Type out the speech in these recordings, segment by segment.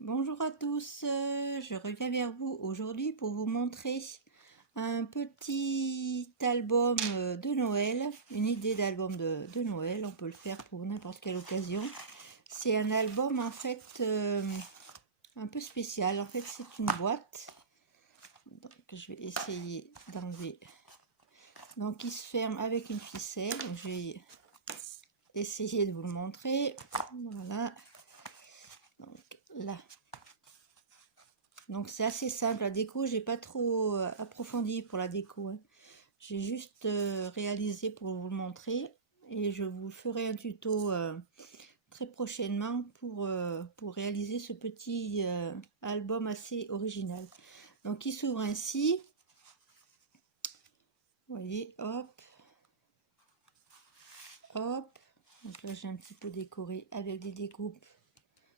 Bonjour à tous, je reviens vers vous aujourd'hui pour vous montrer un petit album de Noël, une idée d'album de Noël, on peut le faire pour n'importe quelle occasion. C'est un album en fait un peu spécial, en fait c'est une boîte, donc je vais essayer d'enlever, donc il se ferme avec une ficelle, donc je vais essayer de vous le montrer, voilà, donc là. Donc c'est assez simple, la déco, j'ai pas trop approfondi pour la déco, hein. J'ai juste réalisé pour vous le montrer et je vous ferai un tuto très prochainement pour réaliser ce petit album assez original. Donc il s'ouvre ainsi, vous voyez, hop, hop. Donc là j'ai un petit peu décoré avec des découpes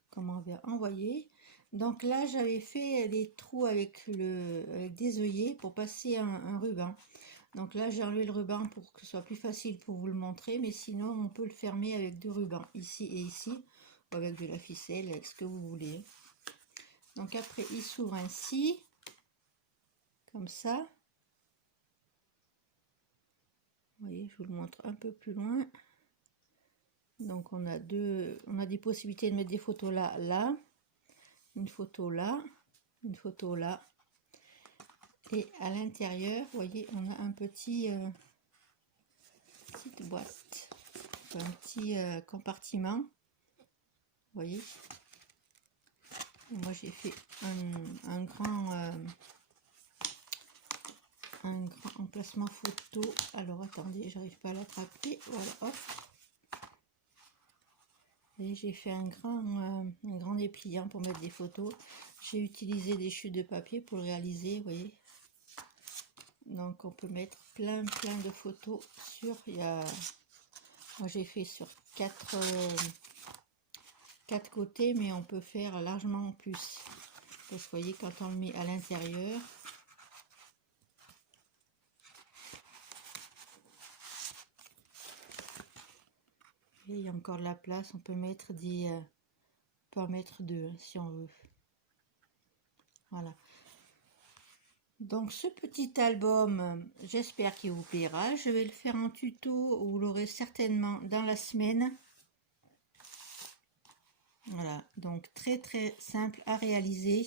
comme on va envoyer. Donc là j'avais fait des trous avec des œillets pour passer un ruban. Donc là j'ai enlevé le ruban pour que ce soit plus facile pour vous le montrer, mais sinon on peut le fermer avec deux rubans, ici et ici, ou avec de la ficelle, avec ce que vous voulez. Donc après il s'ouvre ainsi, comme ça. Vous voyez, je vous le montre un peu plus loin. Donc on a des possibilités de mettre des photos là, là, une photo là, une photo là. Et à l'intérieur, vous voyez, on a un petite boîte, un petit compartiment. Vous voyez. Et moi j'ai fait un grand emplacement photo. Alors attendez, j'arrive pas à l'attraper. Voilà, hop. Et j'ai fait un grand dépliant pour mettre des photos. J'ai utilisé des chutes de papier pour le réaliser, vous voyez. Donc on peut mettre plein de photos sur. Moi j'ai fait sur quatre côtés, mais on peut faire largement plus. Parce que vous voyez, quand on le met à l'intérieur, il y a encore de la place. On peut mettre on peut en mettre deux si on veut. Voilà. Donc ce petit album, j'espère qu'il vous plaira. Je vais le faire en tuto, vous l'aurez certainement dans la semaine. Voilà, donc très simple à réaliser.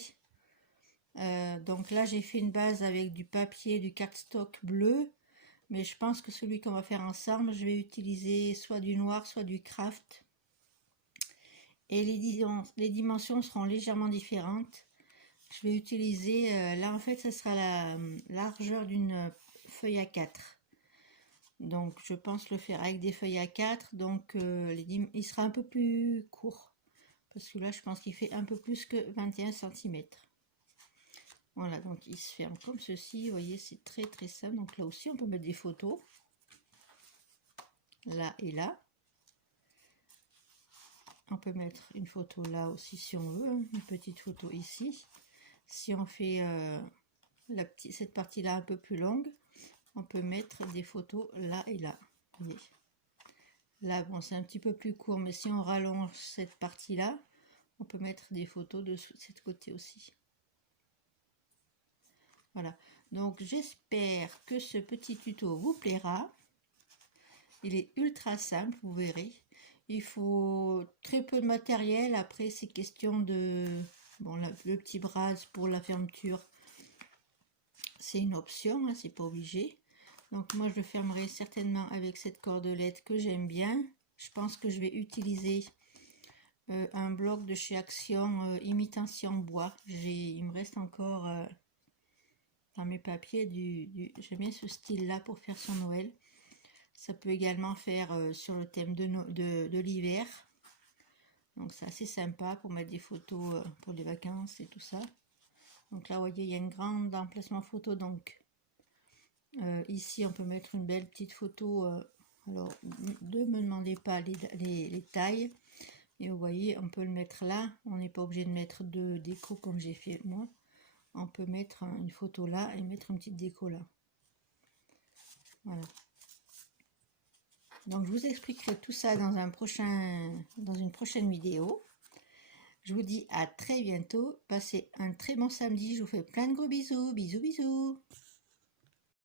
Donc là j'ai fait une base avec du papier, du cardstock bleu, mais je pense que celui qu'on va faire ensemble, je vais utiliser soit du noir, soit du craft. Et les dimensions seront légèrement différentes. Je vais utiliser, là en fait, ce sera la largeur d'une feuille A4. Donc je pense le faire avec des feuilles A4, donc il sera un peu plus court. Parce que là, je pense qu'il fait un peu plus que 21 cm. Voilà, donc il se ferme comme ceci. Vous voyez, c'est très simple. Donc là aussi, on peut mettre des photos. Là et là. On peut mettre une photo là aussi si on veut. Une petite photo ici. Si on fait cette partie-là un peu plus longue, on peut mettre des photos là et là. Vous voyez. Là, bon, c'est un petit peu plus court, mais si on rallonge cette partie-là, on peut mettre des photos de cette côté aussi. Voilà, donc j'espère que ce petit tuto vous plaira. Il est ultra simple, vous verrez. Il faut très peu de matériel. Après, c'est question de... Bon, le petit bras pour la fermeture, c'est une option, hein, c'est pas obligé. Donc moi, je le fermerai certainement avec cette cordelette que j'aime bien. Je pense que je vais utiliser un bloc de chez Action imitation bois. Il me reste encore... dans mes papiers j'aime bien ce style là pour faire son Noël. Ça peut également faire sur le thème de l'hiver, donc c'est assez sympa pour mettre des photos pour des vacances et tout ça. Donc là vous voyez, il y a une grande emplacement photo. Donc ici on peut mettre une belle petite photo. Alors ne me demandez pas les tailles, et vous voyez, on peut le mettre là. On n'est pas obligé de mettre deux déco comme j'ai fait moi. On peut mettre une photo là et mettre une petite déco là. Voilà. Donc je vous expliquerai tout ça dans une prochaine vidéo. Je vous dis à très bientôt. Passez un très bon samedi. Je vous fais plein de gros bisous. Bisous, bisous.